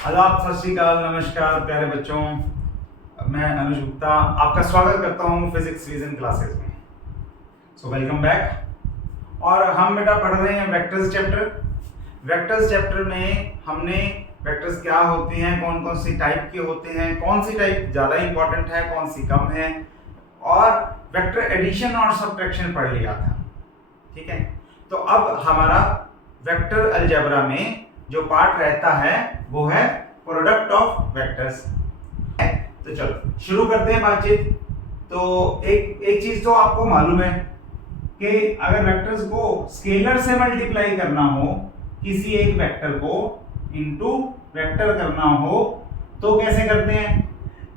आदाब, सत श्री अकाल, नमस्कार प्यारे बच्चों। मैं अनुज गुप्ता आपका स्वागत करता हूँ फिजिक्स रीजन क्लासेस में। So welcome back. और हम बेटा पढ़ रहे हैं वेक्टर्स चैप्टर। वेक्टर्स चैप्टर में हमने वेक्टर्स क्या होते हैं, कौन कौन सी टाइप के होते हैं, कौन सी टाइप ज़्यादा इंपॉर्टेंट है, कौन सी कम है, और वेक्टर एडिशन और सब्ट्रैक्शन पढ़ लिया था। ठीक है, तो अब हमारा वेक्टर अलजेब्रा में जो पार्ट रहता है वो है प्रोडक्ट ऑफ वेक्टर्स। तो चलो शुरू करते हैं बातचीत। तो एक चीज तो आपको मालूम है कि अगर वेक्टर्स को स्केलर से मल्टीप्लाई करना हो, किसी एक वेक्टर को इनटू वेक्टर करना हो, तो कैसे करते हैं?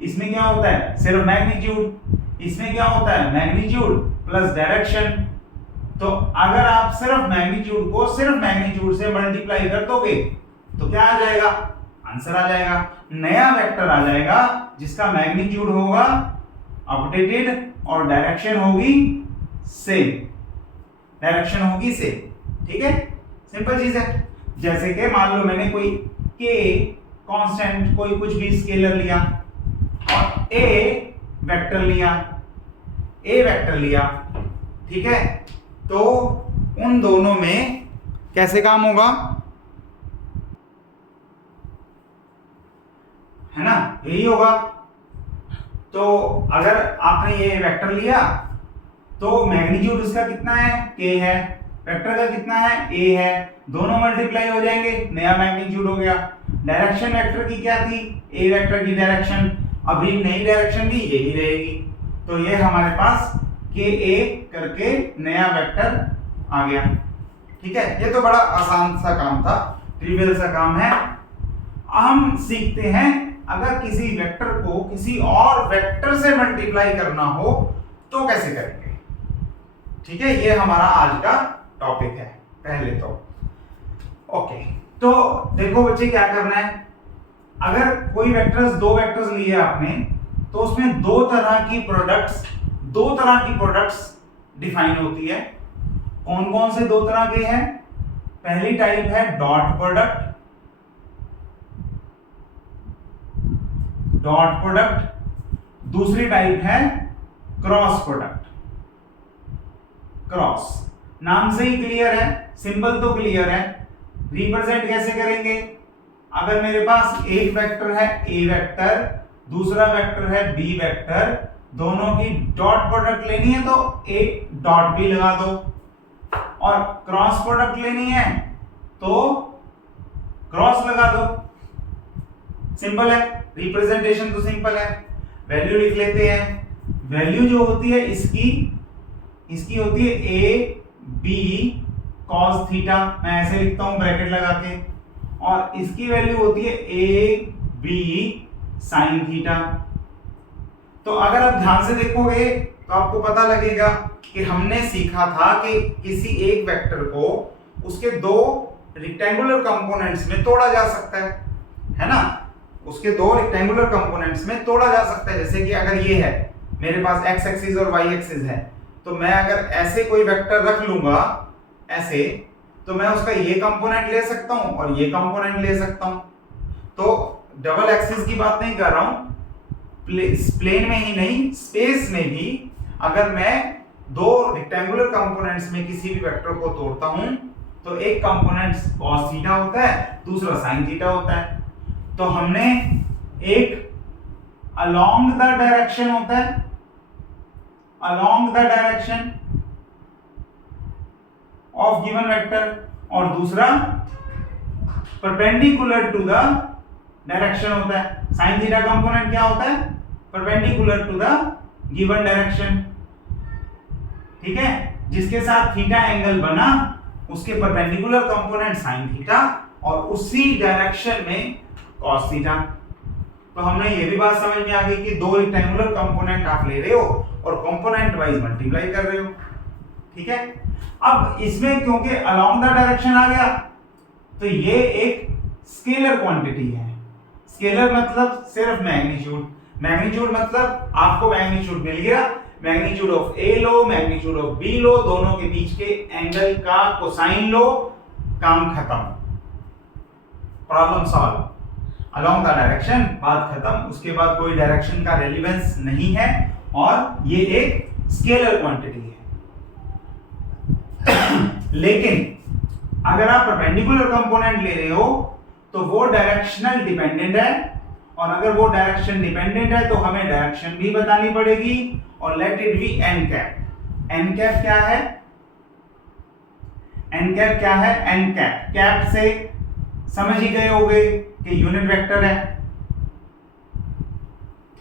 इसमें क्या होता है? सिर्फ मैग्नीट्यूड। इसमें क्या होता है? Magnitude plus direction. तो अगर आप सिर्फ मैग्नीट्यूड को सिर्फ मैग्नीट्यूड से मल्टीप्लाई कर दोगे तो क्या आ जाएगा? आंसर आ जाएगा, नया वेक्टर आ जाएगा जिसका मैग्नीट्यूड होगा अपडेटेड और डायरेक्शन होगी सेम। डायरेक्शन होगी सेम। ठीक है, सिंपल चीज है। जैसे कि मान लो मैंने कोई k कांस्टेंट, कोई कुछ भी स्केलर लिया और a वेक्टर लिया, ठीक है, तो उन दोनों में कैसे काम होगा, है ना? यही होगा। तो अगर आपने ये वेक्टर लिया तो मैग्नीट्यूड उसका कितना है? k है। वेक्टर का कितना है? a है। दोनों मल्टीप्लाई हो जाएंगे, नया मैग्नीट्यूड हो गया। डायरेक्शन वेक्टर की क्या थी? a वेक्टर की डायरेक्शन। अभी नई डायरेक्शन भी यही रहेगी। तो ये हमारे पास के ए करके नया वेक्टर आ गया। ठीक है, ये तो बड़ा आसान सा काम था, ट्रिवियल सा काम है। हम सीखते हैं अगर किसी वेक्टर को किसी और वेक्टर से मल्टीप्लाई करना हो तो कैसे करेंगे। ठीक है, ये हमारा आज का टॉपिक है पहले तो। ओके, तो देखो बच्चे क्या करना है। अगर कोई वेक्टर्स, दो वेक्टर्स लिए आपने, तो उसमें दो तरह की प्रोडक्ट्स डिफाइन होती है। कौन कौन से दो तरह के हैं? पहली टाइप है डॉट प्रोडक्ट, दूसरी टाइप है क्रॉस प्रोडक्ट। क्रॉस नाम से ही क्लियर है, सिंबल तो क्लियर है। रिप्रेजेंट कैसे करेंगे? अगर मेरे पास एक वेक्टर है a वेक्टर, दूसरा वेक्टर है b वेक्टर, दोनों की डॉट प्रोडक्ट लेनी है तो a डॉट b लगा दो, और क्रॉस प्रोडक्ट लेनी है तो क्रॉस लगा दो। सिंपल है, रिप्रेजेंटेशन तो सिंपल है। वैल्यू लिख लेते हैं। वैल्यू जो होती है इसकी होती है a b cos थीटा, मैं ऐसे लिखता हूं ब्रैकेट लगा के, और इसकी वैल्यू होती है a b sin थीटा। तो अगर आप ध्यान से देखोगे तो आपको पता लगेगा कि हमने सीखा था कि किसी एक वेक्टर को उसके दो रेक्टेंगुलर कंपोनेंट्स में तोड़ा जा सकता है ना? उसके दो रेक्टेंगुलर कंपोनेंट्स में तोड़ा जा सकता है। जैसे कि अगर ये है मेरे पास x एक्सिस और y एक्सिस है, तो मैं अगर ऐसे कोई वेक्टर रख लूंगा ऐसे, तो मैं उसका ये कंपोनेंट ले सकता हूं और ये कंपोनेंट ले सकता हूं। तो डबल एक्सिस की बात नहीं कर रहा हूं, प्लेन में ही नहीं, स्पेस में भी अगर मैं दो रेक्टेंगुलर कंपोनेंट्स में किसी भी वेक्टर को तोड़ता हूं तो एक कंपोनेंट cos थीटा होता है, दूसरा sin थीटा होता है। तो हमने एक along the direction होता है, along the direction of given vector, और दूसरा perpendicular to the direction होता है। sin थीटा कंपोनेंट क्या होता है? perpendicular to the given direction। ठीक है, जिसके साथ थीटा एंगल बना उसके परपेंडिकुलर कंपोनेंट sin थीटा और उसी डायरेक्शन में cos थीटा। तो हमने ये भी बात समझ में आ गई कि दो रेक्टेंगुलर कंपोनेंट आप ले रहे हो और कंपोनेंट वाइज मल्टीप्लाई कर रहे हो। ठीक है, अब इसमें क्योंकि अलोंग द डायरेक्शन आ गया तो ये एक स्केलर क्वांटिटी है। स्केलर मतलब सिर्फ मैग्नीट्यूड मतलब आपको मैग्नीट्यूड मिल गया, magnitude of a low, magnitude of b लो, दोनों के बीच के एंगल का कोसाइन लो, काम खत्म, problem solve. Along the direction, बात खत्म। उसके बाद कोई डायरेक्शन का रेलेवेंस नहीं है और ये एक स्केलर क्वांटिटी है। लेकिन अगर आप परपेंडिकुलर कंपोनेंट ले रहे हो तो वो डायरेक्शनल डिपेंडेंट है, और अगर वो डायरेक्शन डिपेंडेंट है तो हमें डायरेक्शन भी बतानी पड़ेगी, और let it be N cap. N cap क्या है? एन कैप क्या है? एन कैप, कैप से समझ ही गए होगे कि यूनिट वेक्टर है,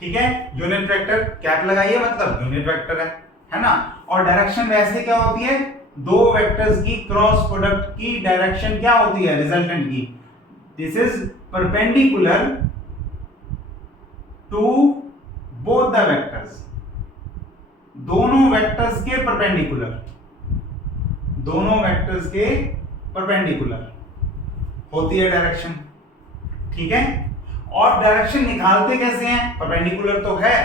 ठीक है। यूनिट वेक्टर कैप लगाइए मतलब यूनिट वेक्टर है ना। और डायरेक्शन वैसे क्या होती है? दो वेक्टर्स की क्रॉस प्रोडक्ट की डायरेक्शन क्या होती है? रिजल्टेंट की। This is perpendicular to both the vectors, दोनों वेक्टर्स के परपेंडिकुलर, दोनों वेक्टर्स के परपेंडिकुलर होती है डायरेक्शन, ठीक है। और डायरेक्शन निकालते कैसे हैं? परपेंडिकुलर तो है,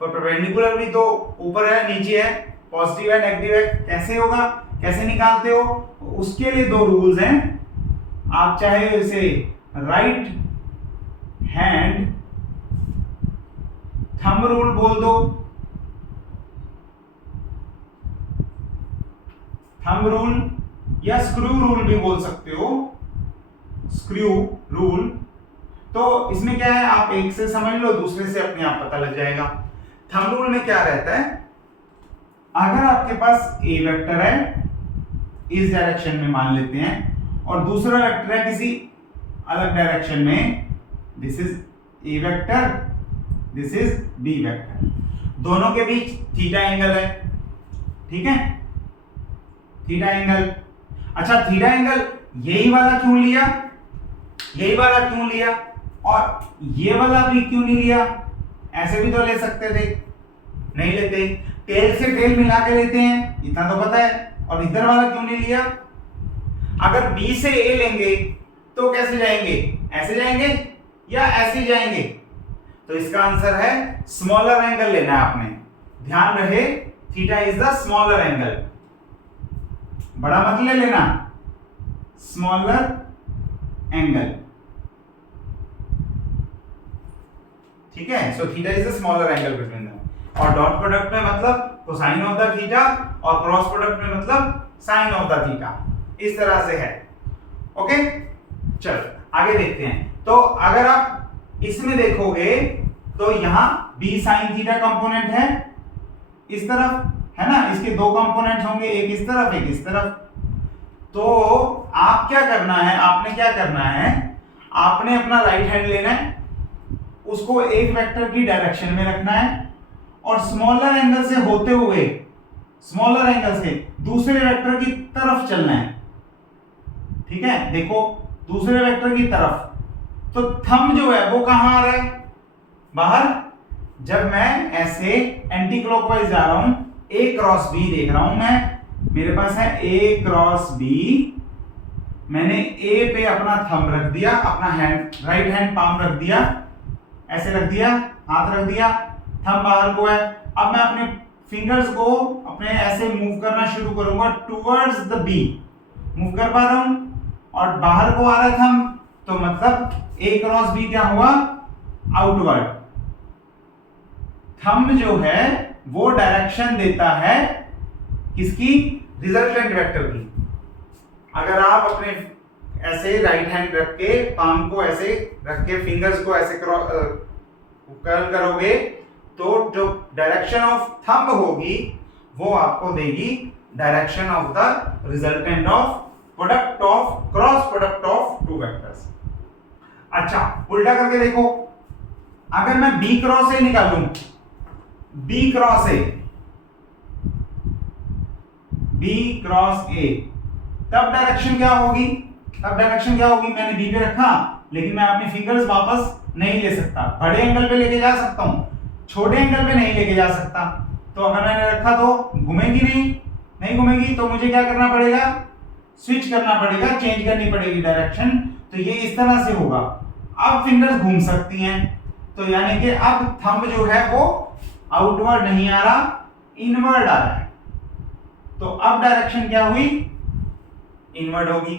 पर परपेंडिकुलर भी तो ऊपर है नीचे है, पॉजिटिव है नेगेटिव है, कैसे होगा? कैसे निकालते हो? उसके लिए दो रूल्स हैं। आप चाहे इसे राइट हैंड थंब रूल बोल दो, थंब रूल, या स्क्रू रूल भी बोल सकते हो, स्क्रू रूल। तो इसमें क्या है, आप एक से समझ लो, दूसरे से अपने आप पता लग जाएगा। थंब रूल में क्या रहता है? अगर आपके पास ए वेक्टर है इस डायरेक्शन में मान लेते हैं, और दूसरा वेक्टर है किसी अलग डायरेक्शन में, this is A vector, this is B vector, दोनों के बीच थीटा एंगल है, ठीक है, थीटा एंगल। अच्छा, थीटा एंगल यही वाला क्यों लिया, यही वाला क्यों लिया, और ये वाला भी क्यों नहीं लिया? ऐसे भी तो ले सकते थे, नहीं लेते, टेल से टेल मिला के लेते हैं, इतना तो पता है। और इधर वाला क्यों नहीं लिया? अगर बी से ए लेंगे तो कैसे जाएंगे? ऐसे जाएंगे या ऐसे जाएंगे? तो इसका आंसर है स्मॉलर एंगल लेना है आपने, ध्यान रहे theta is the smaller angle, बड़ा मत ले लेना, स्मॉलर एंगल, ठीक है। So theta is the smaller angle between them. और डॉट प्रोडक्ट में मतलब कोसाइन ऑफ द थीटा, और क्रॉस प्रोडक्ट में मतलब साइन ऑफ द थीटा, इस तरह से है। ओके, चलो आगे देखते हैं। तो अगर आप इसमें देखोगे तो यहां बी साइन थीटा कंपोनेंट है इस तरफ, है ना, इसके दो कंपोनेंट होंगे, एक इस तरफ एक इस तरफ। तो आप क्या करना है, आपने क्या करना है, आपने अपना राइट हैंड लेना है, उसको एक वेक्टर की डायरेक्शन में रखना है, और स्मॉलर एंगल से होते हुए, स्मॉलर एंगल से दूसरे वेक्टर की तरफ चलना है, ठीक है। देखो दूसरे वेक्टर की तरफ, तो थंब जो है वो कहां आ रहा है? बाहर। जब मैं ऐसे एंटी क्लॉकवाइज जा रहा हूं, ए क्रॉस बी देख रहा हूं मैं, मेरे पास है ए क्रॉस बी, मैंने ए पे अपना थंब रख दिया, अपना हैंड राइट हैंड पाम रख दिया, ऐसे रख दिया, हाथ रख दिया, थंब बाहर को है। अब मैं अपने फिंगर्स को अपने ऐसे मूव करना शुरू करूंगा टुवर्ड्स द बी, मूव कर पा रहा हूं, और बाहर को आ रहा है थंब, तो मतलब ए क्रॉस बी क्या हुआ? आउटवर्ड। थंब जो है वो डायरेक्शन देता है किसकी? रिजल्टेंट वेक्टर की। अगर आप अपने ऐसे राइट हैंड रख के, पाम को ऐसे रख के, फिंगर्स को ऐसे कर्ल करोगे, तो जो डायरेक्शन ऑफ थंब होगी वो आपको देगी direction of the resultant of product of cross product of two vectors. अच्छा, उल्टा करके देखो, अगर मैं बी क्रॉस ए निकालूं, B cross A, B cross A, तब डायरेक्शन क्या होगी? तब डायरेक्शन क्या होगी? मैंने बी पे रखा, लेकिन मैं अपनी फिंगर्स वापस नहीं ले सकता, बड़े एंगल पे लेके जा सकता हूं, छोटे एंगल पे नहीं लेके जा सकता। तो अगर मैंने रखा तो घूमेगी नहीं घूमेगी, तो मुझे क्या करना पड़ेगा? स्विच करना पड़ेगा, चेंज करनी पड़ेगी डायरेक्शन। तो ये इस तरह से होगा। अब फिंगर्स घूम सकती हैं, तो यानी कि अब थंब जो है वो आउटवर्ड नहीं आ रहा, इनवर्ड आ रहा है। तो अब डायरेक्शन क्या हुई? इनवर्ड होगी।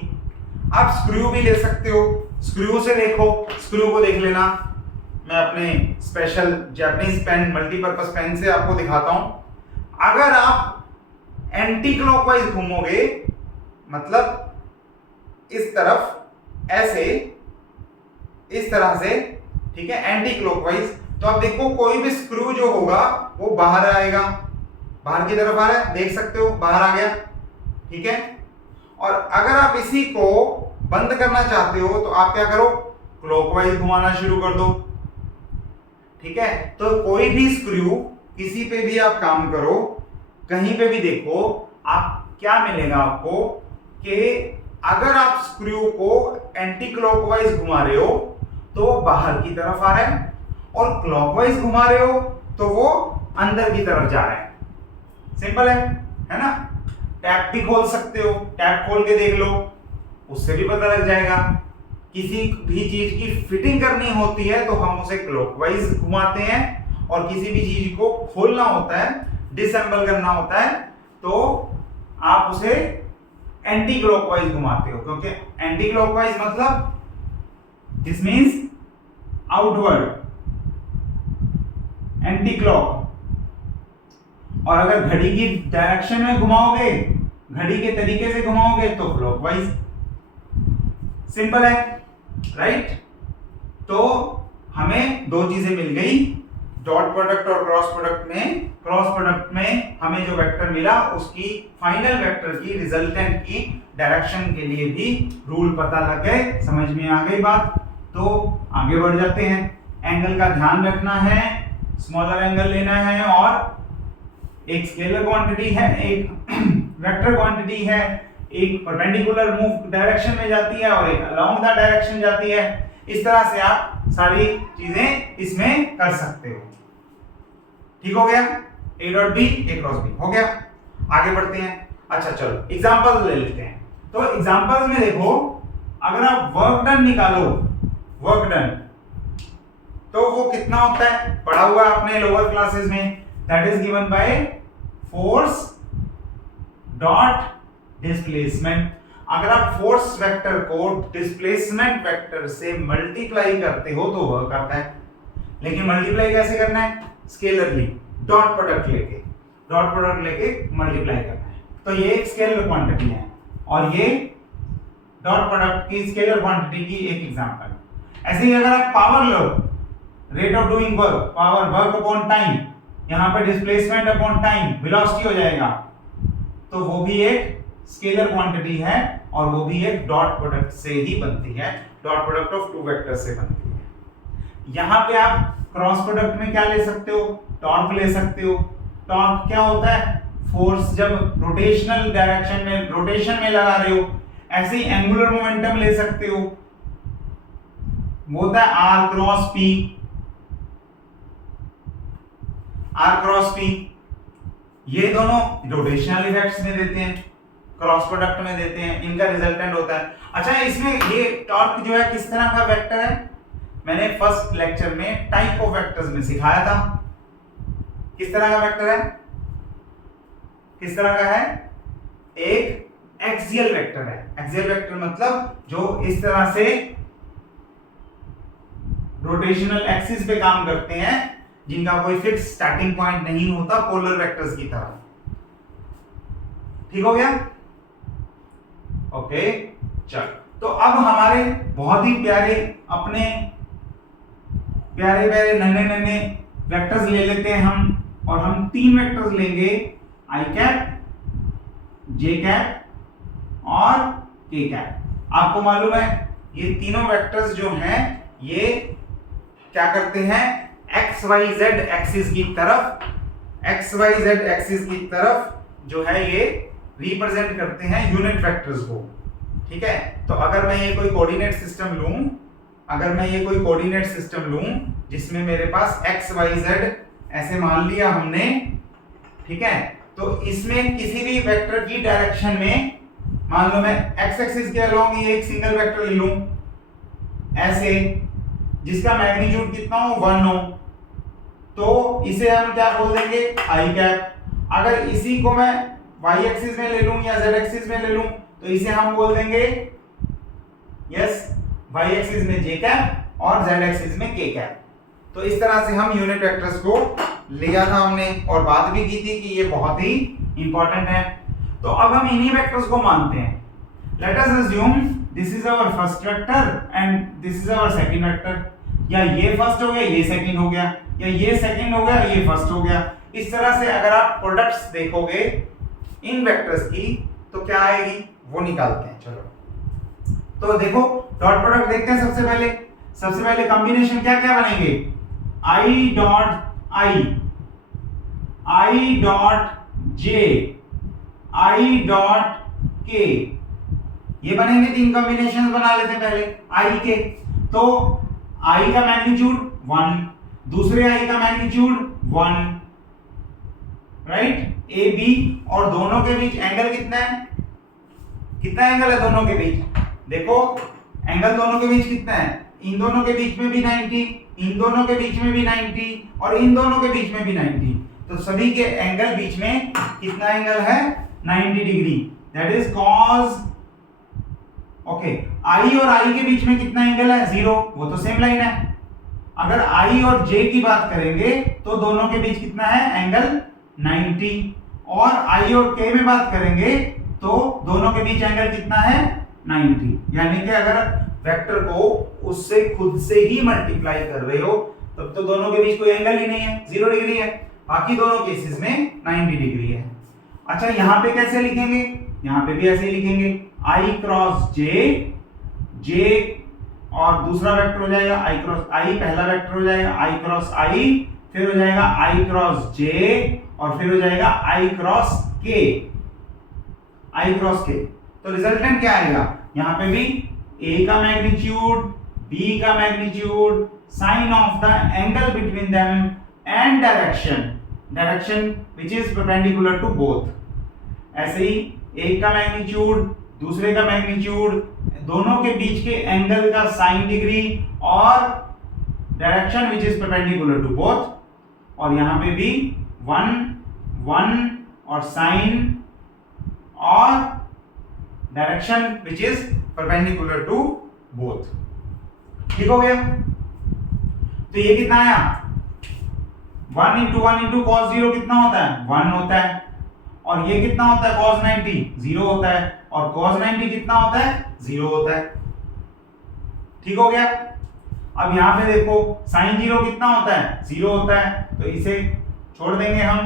आप स्क्रू भी ले सकते हो, स्क्रू से देखो, स्क्रू को देख लेना। मैं अपने special Japanese pen, multipurpose pen से आपको दिखाता हूं। अगर आप एंटी क्लॉकवाइज घूमोगे, मतलब इस तरफ ऐसे, इस तरह से, ठीक है, एंटी क्लॉकवाइज, तो आप देखो कोई भी स्क्रू जो होगा वो बाहर आएगा, बाहर की तरफ आ रहा है, देख सकते हो बाहर आ गया, ठीक है। और अगर आप इसी को बंद करना चाहते हो तो आप क्या करो, क्लॉकवाइज घुमाना शुरू कर दो, ठीक है। तो कोई भी स्क्रू, किसी पे भी आप काम करो, कहीं पे भी देखो, आप क्या मिलेगा आपको कि अगर आप स्क्रू को एंटी क्लॉकवाइज घुमा रहे हो तो वो बाहर की तरफ आ रहा है, और क्लॉकवाइज घुमा रहे हो तो वो अंदर की तरफ जा रहा है। सिंपल है ना। टैप भी खोल सकते हो, टैप खोल के देख लो, उससे भी पता लग जाएगा। किसी भी चीज की फिटिंग करनी होती है तो हम उसे क्लॉकवाइज घुमाते हैं, और किसी भी चीज को खोलना होता है, डिसएंबल करना होता है, तो आप उसे एंटी क्लॉकवाइज घुमाते हो, क्योंकि एंटी क्लॉकवाइज मतलब this means outward, anti clock. और अगर घड़ी की डायरेक्शन में घुमाओगे, घड़ी के तरीके से घुमाओगे तो क्लॉकवाइज। सिंपल है, राइट। तो हमें दो चीजें मिल गई, डॉट प्रोडक्ट और क्रॉस प्रोडक्ट में। क्रॉस प्रोडक्ट में हमें जो वेक्टर मिला उसकी फाइनल वेक्टर की, रिजल्टेंट की डायरेक्शन के लिए भी रूल पता लग गए, समझ में आ गई बात। तो आगे बढ़ जाते हैं। एंगल का ध्यान रखना है, स्मॉलर एंगल लेना है, और एक स्केलर क्वांटिटी है, एक वेक्टर क्वांटिटी है, एक परपेंडिकुलर मूव डायरेक्शन में जाती है और एक अलोंग द डायरेक्शन जाती है। इस तरह से आप सारी चीजें इसमें कर सकते हो। ठीक हो गया, A dot B, A cross B हो गया। आगे बढ़ते हैं। अच्छा चलो एग्जांपल ले लेते हैं। तो एग्जांपल्स में देखो, अगर आप वर्क डन निकालो, वर्क डन, तो वो कितना होता है, पढ़ा हुआ आपने लोअर क्लासेस में, that is given by force dot displacement. अगर आप फोर्स वेक्टर को डिस्प्लेसमेंट वेक्टर से मल्टीप्लाई करते हो तो वर्क आता है, लेकिन मल्टीप्लाई कैसे करना है, स्केलरली, डॉट प्रोडक्ट लेके, डॉट प्रोडक्ट लेके मल्टीप्लाई करना है। तो ये एक स्केलर क्वांटिटी है, और ये डॉट प्रोडक्ट की स्केलर क्वांटिटी की एक एग्जांपल। ऐसे ही अगर आप power low, rate of doing work, power, work upon time, यहां पे डिस्प्लेसमेंट अपॉन टाइम, वेलोसिटी हो जाएगा, तो वो भी एक स्केलर क्वांटिटी है, और वो भी एक डॉट प्रोडक्ट से ही बनती है, dot product of two vectors से बनती है। यहां पे आप क्रॉस प्रोडक्ट में क्या ले सकते हो, टॉर्क ले सकते हो। टॉर्क क्या होता है, फोर्स जब रोटेशनल डायरेक्शन में, रोटेशन में लगा रहे हो, ऐसे ही एंगुलर मोमेंटम ले सकते हो, वो होता है R cross P, R cross P. ये दोनों रोटेशनल इफेक्ट्स में देते हैं, क्रॉस प्रोडक्ट में देते हैं, इनका रिजल्टेंट होता है। अच्छा, इसमें ये टॉर्क जो है किस तरह का वेक्टर है, मैंने फर्स्ट लेक्चर में टाइप ऑफ वेक्टर्स में सिखाया था। किस तरह का वेक्टर है, किस तरह का है, एक एक्सियल वेक्टर है। एक्सियल वेक्टर मतलब जो इस तरह से रोटेशनल एक्सिस पे काम करते हैं, जिनका कोई फिक्स स्टार्टिंग पॉइंट नहीं होता, पोलर वेक्टर्स की तरह। ठीक हो गया, ओके। चल, तो अब हमारे बहुत ही प्यारे, अपने प्यारे प्यारे नन्हे नन्हे वेक्टर्स ले लेते हैं हम, और हम तीन वेक्टर्स लेंगे, आई कैप, जे कैप और के कैप। आपको मालूम है ये तीनों वेक्टर्स जो हैं ये क्या करते हैं, एक्स वाई जेड एक्सिस की तरफ, एक्स वाई जेड एक्सिस की तरफ जो है ये रिप्रेजेंट करते हैं यूनिट वेक्टर्स को। ठीक है, तो अगर मैं ये कोई कोऑर्डिनेट सिस्टम लूं, अगर मैं ये कोई कोऑर्डिनेट सिस्टम लूं जिसमें मेरे पास एक्स वाई जेड ऐसे मान लिया हमने, ठीक है, तो इसमें किसी भी वेक्टर की डायरेक्शन में, मान लो मैं एक्स एक्सिस के अलोंग ये एक सिंगल वेक्टर ले लूं ऐसे, जिसका मैग्नीट्यूड कितना हो, 1 हो, तो इसे हम क्या बोल देंगे, आई कैप। अगर इसी को मैं वाई एक्सिस में ले लूं या जेड एक्सिस में ले लूं तो इसे हम बोल देंगे, यस, y एक्सिस में j कैप और z एक्सिस में k कैप। तो इस तरह से हम यूनिट वेक्टर्स को लिया था हमने और बात भी की थी कि ये बहुत ही इंपॉर्टेंट है। तो अब हम इन्हीं वेक्टर्स को मानते हैं। Let us assume this is our first vector and this is our second vector. या ये फर्स्ट हो गया, ये सेकंड हो गया, या ये सेकंड हो गया, ये फर्स्ट हो गया। इस तरह से अगर आप प्रोडक्ट्स देखोगे इन वेक्टर्स की तो क्या आएगी वो निकालते हैं। चलो तो देखो डॉट प्रोडक्ट देखते हैं। सबसे पहले कॉम्बिनेशन क्या क्या बनेंगे, i dot j, i dot k, ये बनेंगे। 3 कॉम्बिनेशन बना लेते हैं पहले i के। तो i का मैग्नीट्यूड 1, दूसरे i का मैग्नीट्यूड 1, राइट, ए बी, और दोनों के बीच एंगल कितना है, कितना एंगल है दोनों के बीच, देखो एंगल दोनों के बीच कितना है, इन दोनों के बीच में भी 90, इन दोनों के बीच में भी 90 और इन दोनों के बीच में भी 90। तो सभी के एंगल बीच में कितना एंगल है, 90 degree, that is cos. Okay, i और i के बीच में कितना एंगल है, 0, वो तो सेम लाइन है। अगर i और j की बात करेंगे तो दोनों के बीच कितना है एंगल, 90, और i और k में बात करेंगे तो दोनों के बीच एंगल कितना है, 90। यानी कि अगर वेक्टर को उससे खुद से ही मल्टीप्लाई कर रहे हो तब तो दोनों के बीच कोई एंगल ही नहीं है, 0 डिग्री है। बाकी दोनों केसेस में 90 डिग्री है। अच्छा, यहां पे कैसे लिखेंगे, यहां पे भी ऐसे ही लिखेंगे, i क्रॉस j और दूसरा वेक्टर हो जाएगा i क्रॉस i, पहला वेक्टर हो जाएगा i क्रॉस i, फिर हो जाएगा i क्रॉस j और फिर हो जाएगा i क्रॉस k। तो रिजल्टेंट क्या आएगा, यहां पे भी a का मैग्नीट्यूड, b का magnitude, sine of the angle between them and direction which is perpendicular to both. ऐसे ही एक का मैग्नीट्यूड, दूसरे का मैग्नीट्यूड, दोनों के बीच के एंगल का साइन डिग्री और direction which is perpendicular to both. और यहां पे भी 1 1 और साइन और direction which is perpendicular to both. ठीक हो गया। तो ये कितना आया, 1 इंटू 1 इंटू कॉस 0 कितना होता है, 1 होता है, और ये कितना होता है कॉस 90, 0 होता है, और कॉस 90 कितना होता है, 0 होता है। ठीक हो गया। अब यहां पे देखो साइन 0 कितना होता है, 0 होता है, तो इसे छोड़ देंगे हम,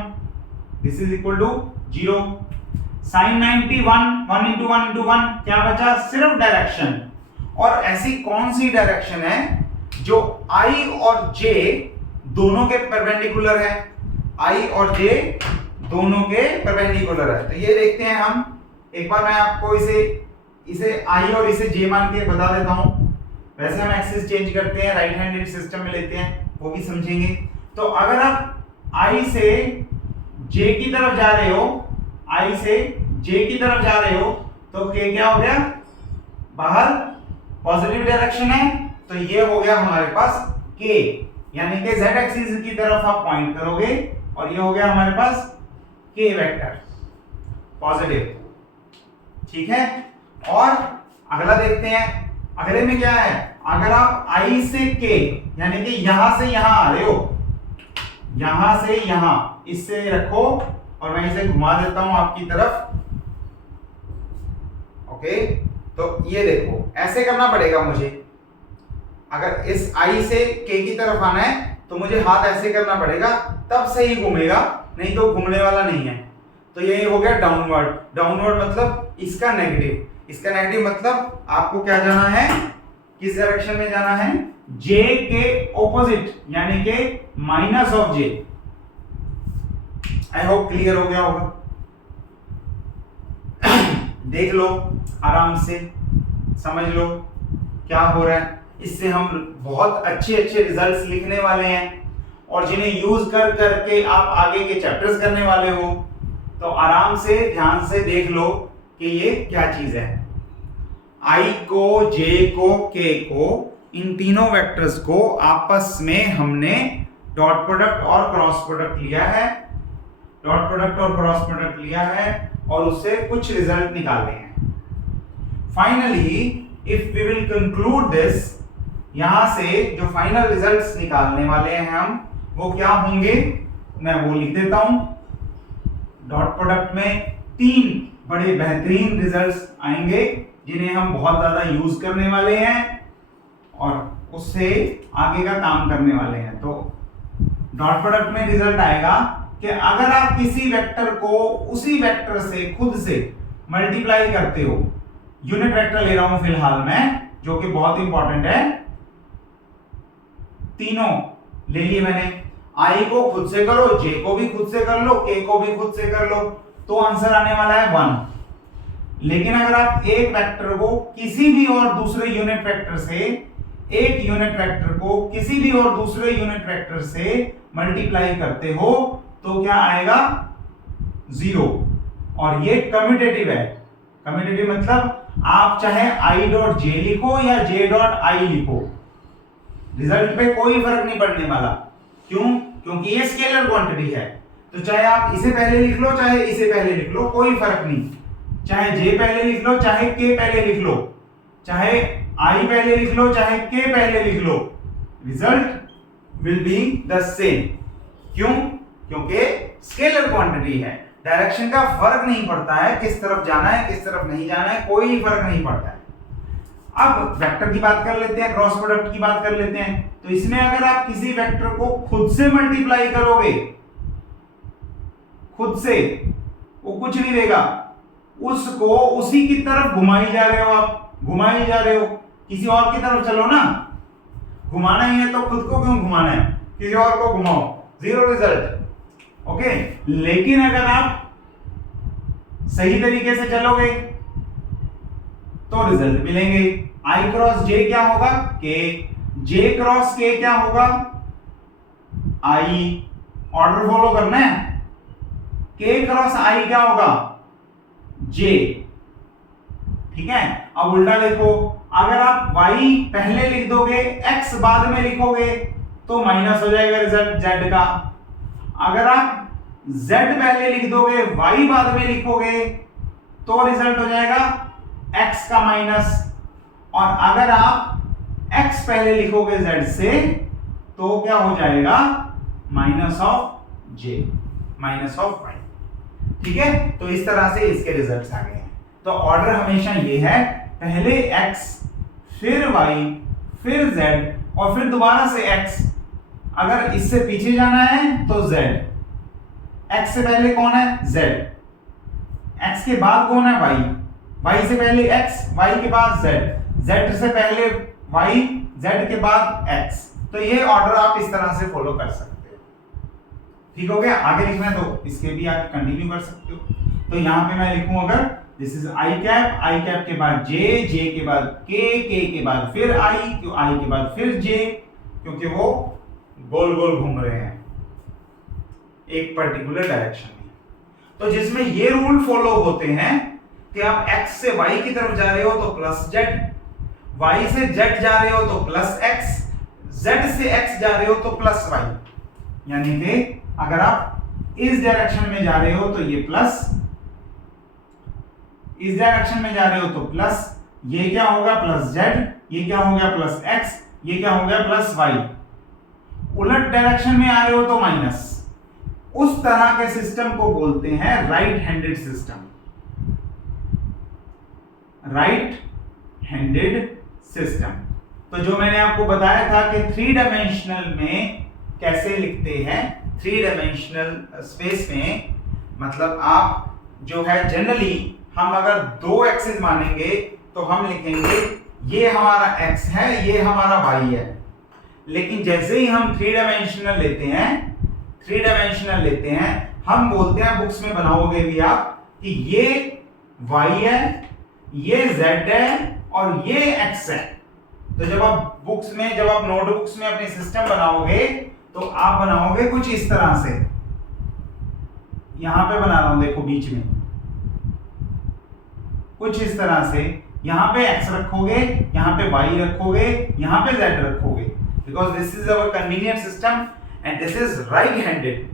this is equal to 0। Sine 90 1 into 1 into 1 क्या बचा, सिर्फ डायरेक्शन। और ऐसी कौन सी डायरेक्शन है जो i और j दोनों के परपेंडिकुलर है, i और j दोनों के परपेंडिकुलर है। तो ये देखते हैं हम, एक बार मैं आपको इसे i और इसे j मान के बता देता हूं। वैसे हम एक्सिस चेंज करते हैं, राइट हैंडेड सिस्टम में लेते हैं, वो भी समझेंगे। तो अगर आप i से j की तरफ जा रहे हो, i से j की तरफ जा रहे हो, तो k क्या हो गया, बाहर पॉजिटिव डायरेक्शन है, तो ये हो गया हमारे पास k, यानी कि z एक्सिस की तरफ आप पॉइंट करोगे और ये हो गया हमारे पास k वेक्टर पॉजिटिव। ठीक है। और अगला देखते हैं, अगले में क्या है, अगर आप i से k यानी कि यहां से यहां आ रहे हो, यहां से यहां, इससे रखो और मैं इसे घुमा देता हूं आपकी तरफ। ओके, तो ये देखो ऐसे करना पड़ेगा मुझे। अगर इस i से k की तरफ आना है तो मुझे हाथ ऐसे करना पड़ेगा, तब से ही घूमेगा, नहीं तो घूमने वाला नहीं है। तो ये हो गया डाउनवर्ड। डाउनवर्ड मतलब इसका नेगेटिव मतलब आपको क्या जाना है, किस डायरेक्शन में जाना है, j के ऑपोजिट, यानी कि minus of j। I hope clear हो गया होगा। देख लो आराम से, समझ लो क्या हो रहा है। इससे हम बहुत अच्छे रिजल्ट्स लिखने वाले हैं और जिन्हें यूज कर करके आप आगे के चैप्टर्स करने वाले हो। तो आराम से ध्यान से देख लो कि ये क्या चीज है। i को, j को, k को, इन तीनों वेक्टर्स को आपस में हमने डॉट प्रोडक्ट और क्रॉस प्रोडक्ट लिया है, और उससे कुछ रिजल्ट निकाले हैं। Finally if we will conclude this, यहां से जो फाइनल रिजल्ट्स निकालने वाले हैं हम, वो क्या होंगे, मैं वो लिख देता हूं। डॉट प्रोडक्ट में 3 बड़े बेहतरीन रिजल्ट्स आएंगे जिन्हें हम बहुत ज्यादा यूज करने वाले हैं और उससे आगे का काम करने वाले हैं। तो डॉट प्रोडक्ट में रिजल्ट आएगा कि अगर आप किसी वेक्टर को उसी वेक्टर से खुद से मल्टीप्लाई करते हो, यूनिट वेक्टर ले रहा हूं फिलहाल मैं, जो कि बहुत इंपॉर्टेंट है, तीनों ले लिए मैंने, आई को खुद से करो, जे को भी खुद से कर लो, के को भी खुद से कर लो, तो आंसर आने वाला है 1। लेकिन अगर आप एक वेक्टर को किसी भी और दूसरे यूनिट वेक्टर से, एक यूनिट वेक्टर को किसी भी और दूसरे यूनिट वेक्टर से मल्टीप्लाई करते हो तो क्या आएगा, 0। और ये कम्यूटेटिव है। कम्यूटेटिव मतलब आप चाहे i डॉट जे लिखो या j डॉट i लिखो, रिजल्ट पे कोई फर्क नहीं पड़ने वाला। क्यों? क्योंकि ये स्केलर क्वांटिटी है। तो चाहे आप इसे पहले लिख लो, चाहे इसे पहले लिख लो, कोई फर्क नहीं। चाहे j पहले लिख लो, चाहे k पहले लिख लो, चाहे i पहले लिख लो, चाहे k पहले लिख लो, result will be the same. क्यों? क्योंकि स्केलर क्वांटिटी है, डायरेक्शन का फर्क नहीं पड़ता है, किस तरफ जाना है किस तरफ नहीं जाना है, कोई फर्क नहीं पड़ता है। अब वेक्टर की बात कर लेते हैं, क्रॉस प्रोडक्ट की बात कर लेते हैं। तो इसमें अगर आप किसी वेक्टर को खुद से मल्टीप्लाई करोगे, खुद से, वो कुछ नहीं देगा, उसको उसी की तरफ घुमाई जा रहे हो, आप घुमाई जा रहे हो, किसी और की तरफ चलो ना, घुमाना ही है तो खुद को क्यों घुमाना है, किसी और को घुमाओ, 0 रिजल्ट। ओके, लेकिन अगर आप सही तरीके से चलोगे तो रिजल्ट मिलेंगे। i क्रॉस j क्या होगा, k, j क्रॉस k क्या होगा, i, ऑर्डर फॉलो करना है, k क्रॉस i क्या होगा, j। ठीक है, अब उल्टा देखो, अगर आप y पहले लिख दोगे, x बाद में लिखोगे तो माइनस हो जाएगा रिजल्ट z का। अगर आप z पहले लिख दोगे, y बाद में लिखोगे तो रिजल्ट हो जाएगा x का माइनस। और अगर आप x पहले लिखोगे z से तो क्या हो जाएगा, minus of j, minus of y। ठीक है, तो इस तरह से इसके रिजल्ट्स आ गए हैं। तो ऑर्डर हमेशा ये है, पहले x, फिर y, फिर z और फिर दोबारा से x। अगर इससे पीछे जाना है तो z, x से पहले कौन है, z, x के बाद कौन है, y, y से पहले x, y के बाद z, z से पहले y, z के बाद x। तो ये ऑर्डर आप इस तरह से फॉलो कर सकते हो। ठीक हो गया, आगे लिखना है तो इसके भी आप कंटिन्यू कर सकते हो। तो यहां पे मैं लिखूं, अगर दिस इज i कैप के बाद j, j के बाद k, k के बाद फिर i, i के बाद फिर j, क्योंकि वो गोल गोल घूम रहे हैं एक पर्टिकुलर डायरेक्शन में। तो जिसमें ये रूल फॉलो होते हैं कि आप x से y की तरफ जा रहे हो तो प्लस z, y से z जा रहे हो तो प्लस x, z से x जा रहे हो तो प्लस y। यानी कि अगर आप इस डायरेक्शन में जा रहे हो तो ये प्लस, इस डायरेक्शन में जा रहे हो तो प्लस, ये क्या होगा प्लस z, ये क्या हो गया प्लस x, ये क्या हो गया प्लस y। उलट डायरेक्शन में आ रहे हो तो माइनस। उस तरह के सिस्टम को बोलते हैं right handed system, right handed system. तो जो मैंने आपको बताया था कि 3 डायमेंशनल में कैसे लिखते हैं, 3 डायमेंशनल स्पेस में, मतलब आप जो है जनरली हम अगर 2 एक्सिस मानेंगे तो हम लिखेंगे ये हमारा x है, ये हमारा y है। लेकिन जैसे ही हम 3 डायमेंशनल लेते हैं, 3 डायमेंशनल लेते हैं, हम बोलते हैं, बुक्स में बनाओगे भी आप, कि ये y है, ये z है और ये x है। तो जब आप बुक्स में, जब आप नोटबुक्स में अपने सिस्टम बनाओगे तो आप बनाओगे कुछ इस तरह से। यहां पे बना रहा हूं, देखो बीच में कुछ इस तरह से, यहां पे x रखोगे, यहां पे y रखोगे, यहां पे z रखोगे, because this is our convenient system and this is right handed.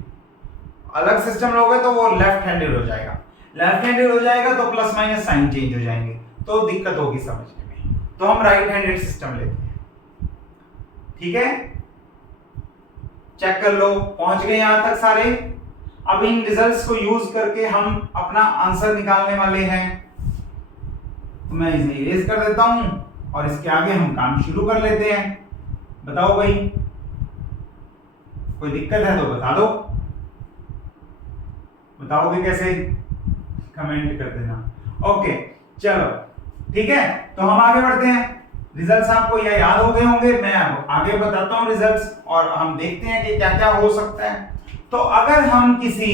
अलग सिस्टम लोगे तो वो लेफ्ट हैंडेड हो जाएगा, लेफ्ट हैंडेड हो जाएगा तो प्लस माइनस साइन चेंज हो जाएंगे, तो दिक्कत होगी समझने में। तो हम राइट हैंडेड सिस्टम लेते हैं। ठीक है, चेक कर लो, पहुंच गए यहां तक सारे। अब इन रिजल्ट्स को यूज करके हम अपना आंसर निकालने वाले हैं। तो मैं इसे इरेज कर देता हूं और इसके आगे हम काम शुरू कर लेते हैं। बताओ भाई, कोई दिक्कत है तो बता दो। बताओगे कैसे? कमेंट कर देना। ओके चलो ठीक है, तो हम आगे बढ़ते हैं। रिजल्ट्स आपको यह याद हो गए होंगे, मैं अब आगे बताता हूं रिजल्ट्स और हम देखते हैं कि क्या क्या हो सकता है। तो अगर हम किसी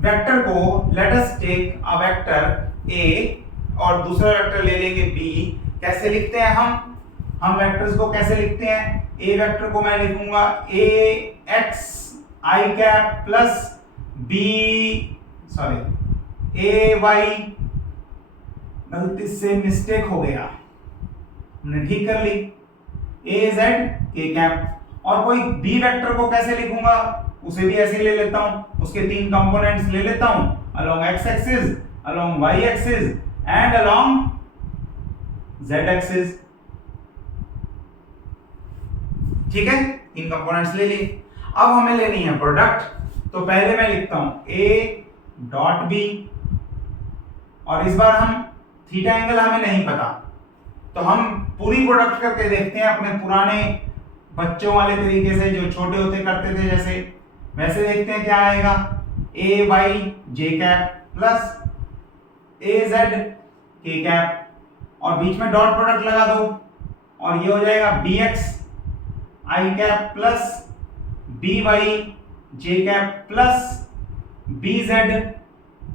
वेक्टर को, let us take a vector A और दूसरा वेक्टर ले लेंगे बी, कैसे लिखते हैं हम वेक्टर्स को कैसे लिखते हैं? ए वेक्टर को मैं लिखूंगा ए एक्स आई कैप प्लस बी ए वाई, गलती से मिस्टेक हो गया, हमने ठीक कर ली, ए जेड के कैप। और कोई बी वेक्टर को कैसे लिखूंगा? उसे भी ऐसे ले लेता हूं, उसके 3 कंपोनेंट्स ले लेता हूं, along X axis, along Y axis and along Z axis. ठीक है, 3 कंपोनेंट्स ले लिए। अब हमें लेनी है प्रोडक्ट, तो पहले मैं लिखता हूं ए डॉट बी, और इस बार हम थीटा एंगल हमें नहीं पता, तो हम पूरी प्रोडक्ट करके देखते हैं अपने पुराने बच्चों वाले तरीके से, जो छोटे होते करते थे जैसे, वैसे देखते हैं क्या आएगा। ए वाई जे कैप प्लस ए जेड के कैप, और बीच में डॉट प्रोडक्ट लगा दो, और ये हो जाएगा बी एक्स आई कैप प्लस बी वाई जे कैप प्लस बी जेड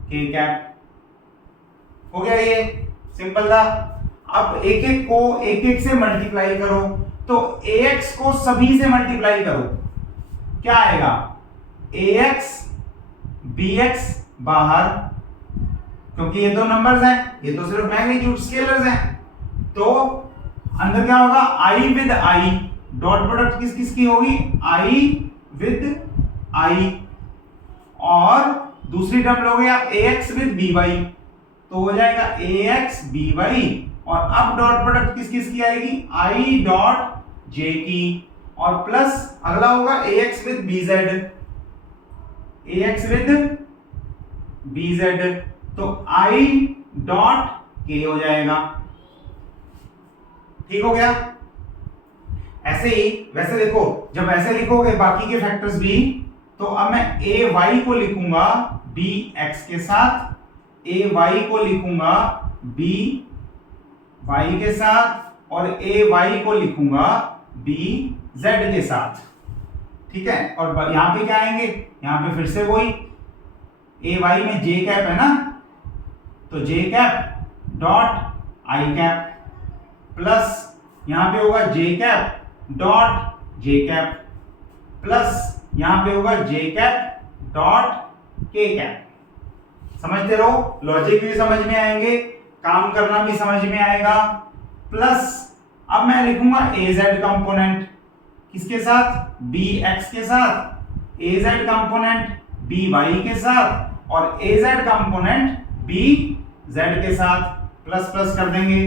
के कैप। हो गया, ये सिंपल था। अब एक एक को एक एक से मल्टीप्लाई करो, तो ax को सभी से मल्टीप्लाई करो, क्या आएगा? ax bx बाहर, क्योंकि ये दो नंबर्स हैं, ये तो सिर्फ मैग्नीट्यूड स्केलर्स हैं, तो अंदर क्या होगा? i with i, dot product किस किस की होगी? i विद i, और दूसरी टर्म लोगे आप ax विद by, तो हो जाएगा ax by, और अब डॉट प्रोडक्ट किस किस की आएगी? i डॉट j की, और प्लस अगला होगा ax with bz, ax with bz, तो i डॉट k हो जाएगा। ठीक हो गया? ऐसे ही वैसे देखो, जब ऐसे लिखोगे बाकी के फैक्टर्स भी, तो अब मैं ay को लिखूंगा bx के साथ, ay को लिखूंगा by के साथ, और ay को लिखूंगा bz के साथ। ठीक है, और यहां पे क्या आएंगे? यहां पे फिर से वही ay में j कैप है ना, तो j cap dot i cap, plus यहां पे होगा j cap dot j cap, plus यहां पे होगा j cap dot k cap. समझते रहो, लॉजिक भी समझ में आएंगे, काम करना भी समझ में आएगा। प्लस अब मैं लिखूंगा az कंपोनेंट किसके साथ? bx के साथ, az कंपोनेंट by के साथ, और az कंपोनेंट bz के साथ, प्लस प्लस कर देंगे।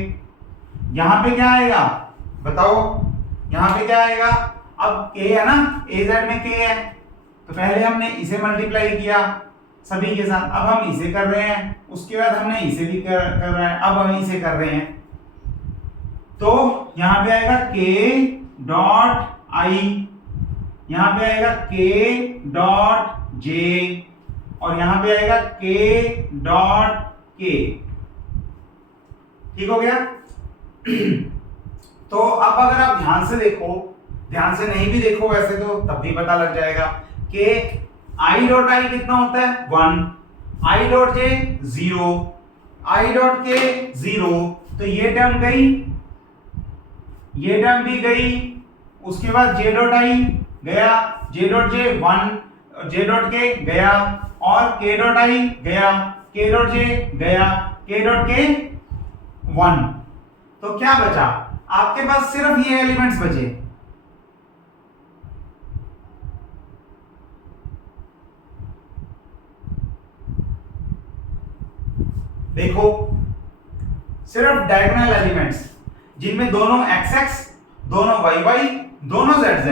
यहां पे क्या आएगा बताओ? यहां पे क्या आएगा? अब k है ना, az में k है, तो पहले हमने इसे मल्टीप्लाई किया सभी के साथ, अब हम इसे कर रहे हैं, उसके बाद हमने इसे भी कर रहे हैं, अब हम इसे कर रहे हैं, तो यहां पे आएगा k डॉट i, यहां पे आएगा k डॉट j, और यहां पे आएगा k डॉट k। ठीक हो गया? तो अब अगर आप ध्यान से देखो, ध्यान से नहीं भी देखो वैसे तो तब भी पता लग जाएगा कि i डॉट i कितना होता है? 1, i dot j 0, i dot k 0, तो ये टर्म गई, ये टर्म भी गई, उसके बाद j डॉट i गया, j dot j 1, j dot k गया, और k डॉट i गया, k डॉट j गया, k डॉट k 1, तो क्या बचा? आपके पास सिर्फ ये एलिमेंट्स बचे। देखो, सिर्फ डायगोनल एलिमेंट्स, जिनमें दोनों XX, दोनों YY, दोनों ZZ,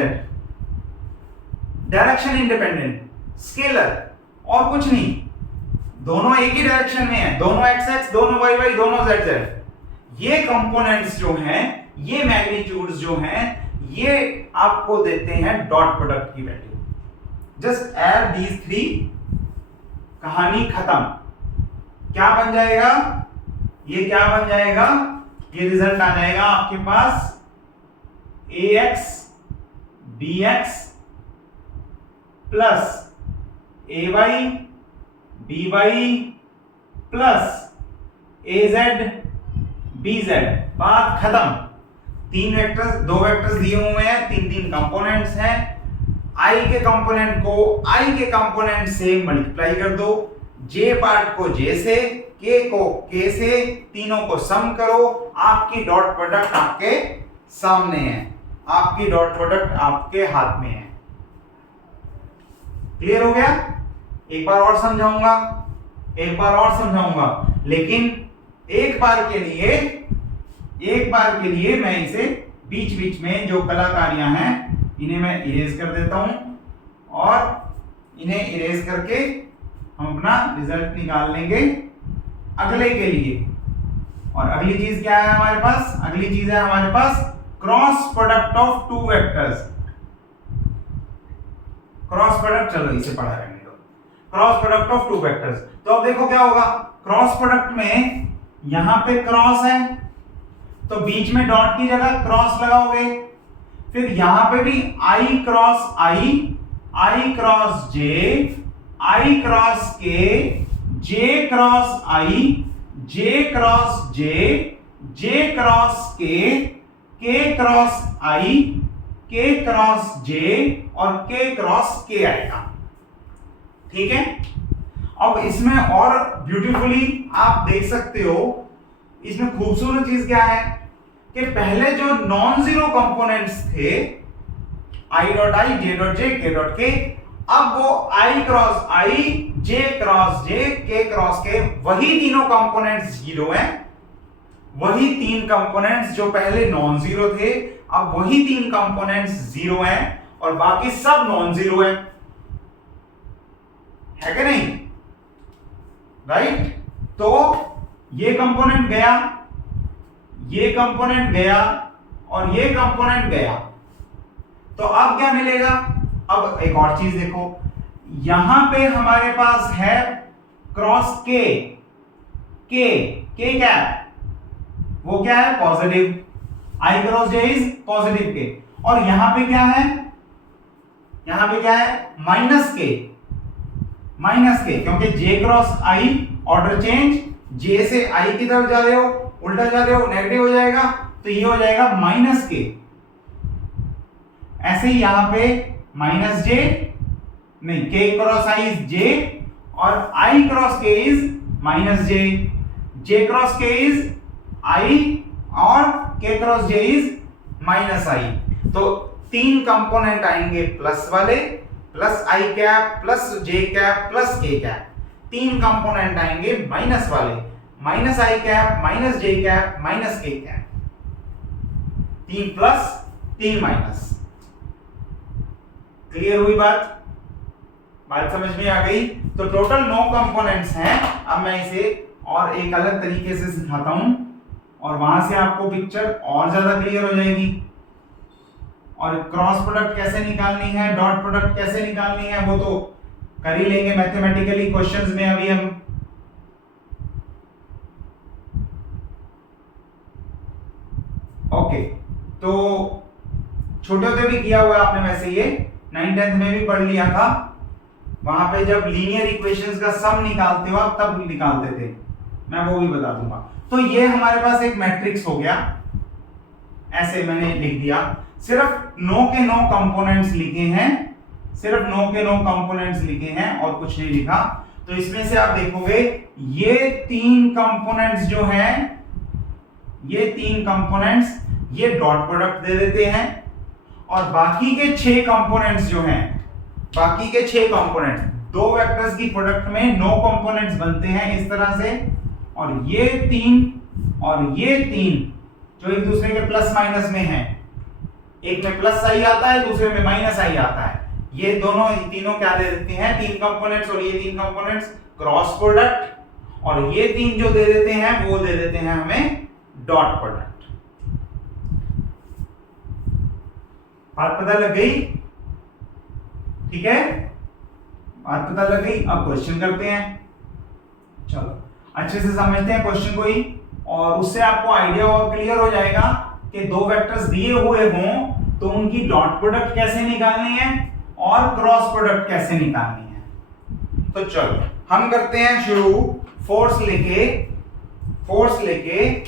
डायरेक्शन इंडिपेंडेंट, स्केलर और कुछ नहीं, दोनों एक ही डायरेक्शन में है, दोनों XX, दोनों YY, दोनों ZZ। ये कंपोनेंट्स जो हैं, ये मैग्नीट्यूड्स जो हैं, ये आपको देते हैं डॉट प्रोडक्ट की value. Just add these three, कहानी खत्म। क्या बन जाएगा? ये क्या बन जाएगा? ये रिजल्ट आ जाएगा आपके पास AX BX plus AY BY plus AZ BZ। बात खत्म। तीन वेक्टर्स, दो वेक्टर्स दिए हुए हैं, तीन तीन कंपोनेंट्स हैं। I के कंपोनेंट को I के कंपोनेंट से मल्टीप्लाई कर दो, J पार्ट को J से, K को K से, तीनों को सम करो, आपकी डॉट प्रोडक्ट आपके सामने है, आपकी डॉट प्रोडक्ट आपके हाथ में है। क्लियर हो गया? एक बार और समझाऊंगा, एक बार और समझाऊंगा, लेकिन एक बार के लिए मैं इसे बीच बीच में जो कलाकारियां हैं इन्हें मैं इरेज कर देता हूं और इन्हें इरेज करके हम अपना रिजल्ट निकाल लेंगे अगले के लिए। और अगली चीज क्या है हमारे पास? अगली चीज है हमारे पास cross product of two vectors. Cross product, चलो इसे पढ़ा रहने दो। Cross product of two vectors. तो अब देखो क्या होगा, क्रॉस प्रोडक्ट में यहां पे क्रॉस है तो बीच में डॉट की जगह क्रॉस लगाओगे, फिर यहां पे भी I cross I, I cross J, I cross K, J cross I, J cross J, J cross K, K cross I, K cross J और K क्रॉस K आएगा। ठीक है? अब इसमें और ब्यूटीफुली आप देख सकते हो, इसमें खूबसूरत चीज क्या है कि पहले जो नॉन जीरो कंपोनेंट्स थे I dot I, J dot J, K dot K, अब वो I cross I, J cross J, K cross K, वही तीनों कंपोनेंट्स जीरो हैं। वही तीन कंपोनेंट्स जो पहले नॉन जीरो थे, अब वही तीन कंपोनेंट्स जीरो हैं और बाकी सब नॉन जीरो है कि नहीं? राइट? तो ये कंपोनेंट गया, ये कंपोनेंट गया और ये कंपोनेंट गया, तो अब क्या मिलेगा? अब एक और चीज देखो, यहां पे हमारे पास है क्रॉस K, K क्या है? वो क्या है? Positive. I cross J is positive K। और यहां पे क्या है? यहां पे क्या है? माइनस K, क्योंकि J cross I order change, J से I की तरफ जा रहे हो, उल्टा जा रहे हो, नेगेटिव हो जाएगा, तो ये हो जाएगा माइनस K। ऐसे ही यहां पे माइनस J, नहीं, K cross I is J और I cross K is minus J, J cross K is I और K cross J is minus I। तो तीन कंपोनेंट आएंगे प्लस वाले, plus I cap plus J cap plus K cap. तीन component आएंगे minus वाले, minus I cap, minus J cap, minus K cap. तीन plus, तीन माइनस। क्लियर हुई बात? बात समझ में आ गई? तो टोटल 9 कंपोनेंट्स हैं। अब मैं इसे और एक अलग तरीके से सिखाता हूं और वहां से आपको पिक्चर और ज्यादा क्लियर हो जाएगी। और क्रॉस प्रोडक्ट कैसे निकालनी है, डॉट प्रोडक्ट कैसे निकालनी है, वो तो कर ही लेंगे मैथमेटिकली क्वेश्चंस में अभी हम। ओके, तो छोटे होते भी किया हुआ आपने, वैसे ये 9th-10th में भी पढ़ लिया था। वहां पे जब लीनियर इक्वेशंस का सम निकालते हो आप, तब निकालते थे, मैं वो भी बता दूंगा। तो ये हमारे पास एक मैट्रिक्स हो गया, ऐसे मैंने लिख दिया। सिर्फ 9 के 9 कंपोनेंट्स लिखे हैं, सिर्फ 9 के 9 कंपोनेंट्स लिखे हैं और कुछ नहीं लिखा। तो इसमें से आप देखोगे ये तीन कंपोनेंट्स जो हैं, ये तीन कंपोनेंट्स ये डॉट प्रोडक्ट दे देते हैं और बाकी के 6 कंपोनेंट्स जो हैं, बाकी के 6 कंपोनेंट्स, दो वेक्टर्स की प्रोडक्ट में 9 कंपोनेंट्स बनते हैं इस तरह से। और ये तीन जो एक दूसरे के प्लस माइनस में है, एक में प्लस आई आता है, दूसरे में माइनस आई आता है। ये दोनों तीनों क्या दे देते हैं, तीन कंपोनेंट्स, और ये तीन कंपोनेंट्स क्रॉस प्रोडक्ट, और ये तीन जो दे देते हैं वो दे देते हैं हमें डॉट प्रोडक्ट। बात पता लग गई? ठीक है, बात पता लग गई। अब क्वेश्चन करते हैं, चलो अच्छे से समझते हैं क्वेश्चन को ही, और उससे आपको आइडिया और क्लियर हो जाएगा कि दो वेक्टर्स दिए हुए हों तो उनकी डॉट प्रोडक्ट कैसे निकालनी है और क्रॉस प्रोडक्ट कैसे निकालनी है। तो चलो हम करते हैं शुरू, फोर्स लेके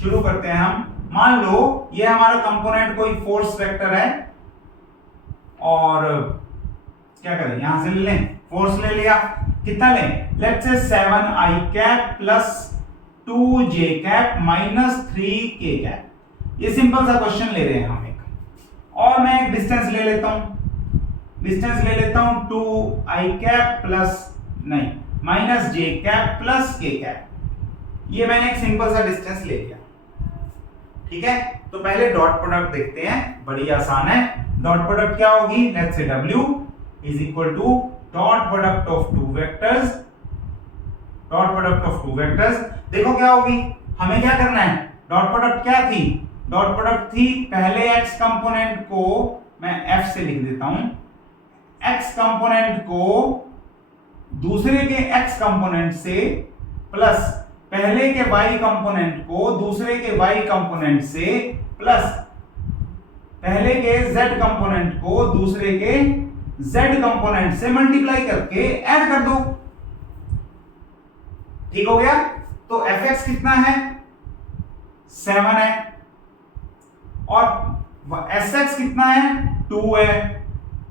शुरू करते हैं हम। मान लो ये हमारा कंपोनेंट कोई फोर्स वेक्टर है, और क्या करें, यहां से ले लें, फोर्स ले लिया, कितना लें, let's say 7i cap plus 2j cap minus 3k cap. ये सिंपल सा क्वेश्चन ले रहे हैं हम एक, और मैं एक डिस्टेंस ले लेता हूं, 2i कैप प्लस नहीं minus j cap plus k cap. ये मैंने एक सिंपल सा डिस्टेंस ले लिया, ठीक है। तो पहले डॉट प्रोडक्ट देखते हैं, बड़ी आसान है। डॉट प्रोडक्ट क्या होगी, let's say w is equal to dot product of two vectors, dot product of two vectors. देखो क्या होगी, हमें क्या करना है, डॉट प्रोडक्ट क्या थी, डॉट प्रोडक्ट थी पहले x कंपोनेंट को मैं f से लिख देता हूं, x कंपोनेंट को दूसरे के x कंपोनेंट से प्लस पहले के y कंपोनेंट को दूसरे के y कंपोनेंट से प्लस पहले के z कंपोनेंट को दूसरे के z कंपोनेंट से मल्टीप्लाई करके ऐड कर दो, ठीक हो गया। तो fx कितना है, 7 है, और sx कितना है, 2 है।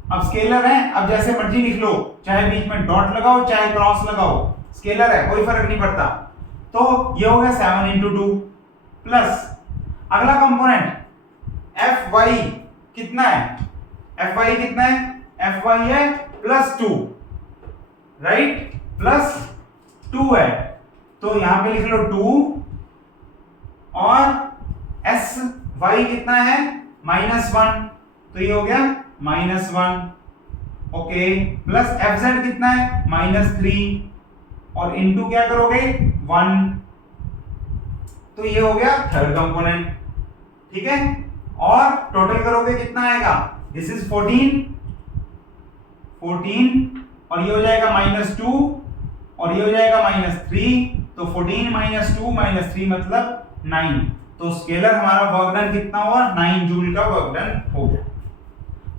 अब स्केलर है, अब जैसे मर्जी लिख लो, चाहे बीच में डॉट लगाओ चाहे क्रॉस लगाओ, स्केलर है, कोई फर्क नहीं पड़ता। तो ये हो गया 7 इंटू 2 प्लस अगला कंपोनेंट fy कितना है, fy कितना है, fy है प्लस 2, राइट, प्लस 2 है, तो यहां पे लिख लो 2, और sy कितना है, -1, तो ये हो गया -1, ओके, प्लस fz कितना है, -3, और इनटू क्या करोगे, 1, तो ये हो गया थर्ड कंपोनेंट, ठीक है। और टोटल करोगे कितना आएगा, दिस इज 14, और ये हो जाएगा -2, और ये हो जाएगा -3, तो 14 - 2 - 3 मतलब 9, तो स्केलर हमारा वर्क डन कितना हुआ, 9 जूल का वर्क डन हो गया।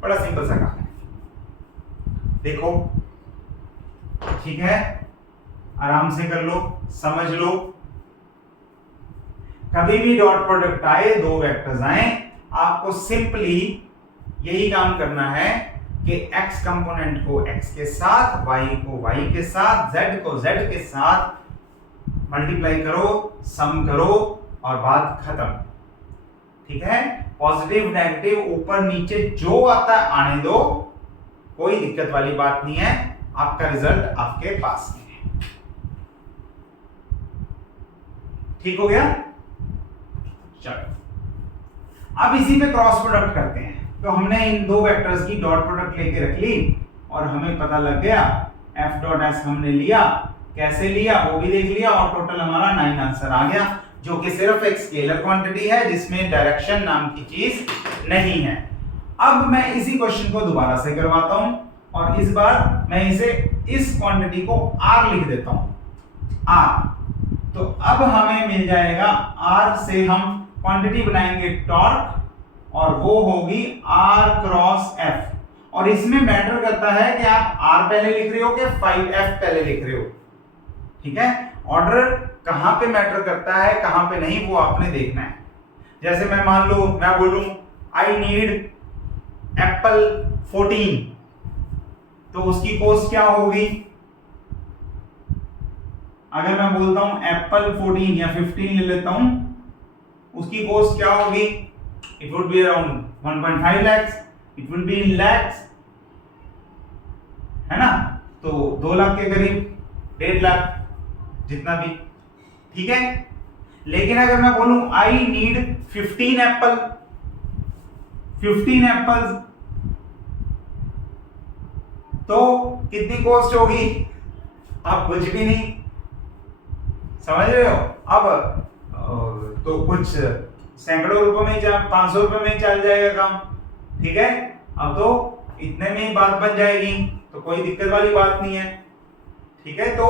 बड़ा सिंपल सा काम है, देखो, ठीक है, आराम से कर लो, समझ लो। कभी भी डॉट प्रोडक्ट आए, दो वेक्टर्स आए, आपको सिंपली यही काम करना है कि x कंपोनेंट को x के साथ, y को y के साथ, z को z के साथ मल्टीप्लाई करो, सम करो, और बात खत्म, ठीक है। पॉजिटिव नेगेटिव ऊपर नीचे जो आता है आने दो, कोई दिक्कत वाली बात नहीं है, आपका रिजल्ट आपके पास में है, ठीक हो गया। चलो अब इसी पे क्रॉस प्रोडक्ट करते हैं। तो हमने इन दो वेक्टर्स की डॉट प्रोडक्ट लेके रख ली, और हमें पता लग गया f डॉट s हमने लिया, कैसे लिया वो भी देख लिया, और टोटल हमारा 9 आंसर आ गया, जो कि सिर्फ एक स्केलर क्वांटिटी है जिसमें डायरेक्शन नाम की चीज नहीं है। अब मैं इसी क्वेश्चन को दोबारा से करवाता हूं, और इस बार मैं इसे इस क्वांटिटी को r लिख देता हूं, r। तो अब हमें मिल जाएगा, r से हम क्वांटिटी बनाएंगे टॉर्क, और वो होगी r क्रॉस f। और इसमें मैटर करता है कि आप r पहले लिख रहे हो कि 5f पहले लिख रहे हो, ठीक है। ऑर्डर कहां पे मैटर करता है, कहां पे नहीं, वो आपने देखना है। जैसे मैं मान लो मैं बोलूं आई नीड एप्पल 14, तो उसकी कॉस्ट क्या होगी, अगर मैं बोलता हूं एप्पल 14 या 15 ले लेता हूं, उसकी कॉस्ट क्या होगी, it would be around 1.5 lakhs, it would be in lakhs, है ना। तो 2 लाख के करीब, 1.5 लाख, जितना भी, ठीक है। लेकिन अगर मैं बोलूं आई नीड 15 एप्पल, 15 एप्पल्स, तो कितनी कॉस्ट होगी? आप कुछ भी नहीं, समझ रहे हो? अब तो कुछ सैकड़ों रुपए में, 500 रुपए में चल जाएगा काम, ठीक है। अब तो इतने में ही बात बन जाएगी, तो कोई दिक्कत वाली बात नहीं है, ठीक है। तो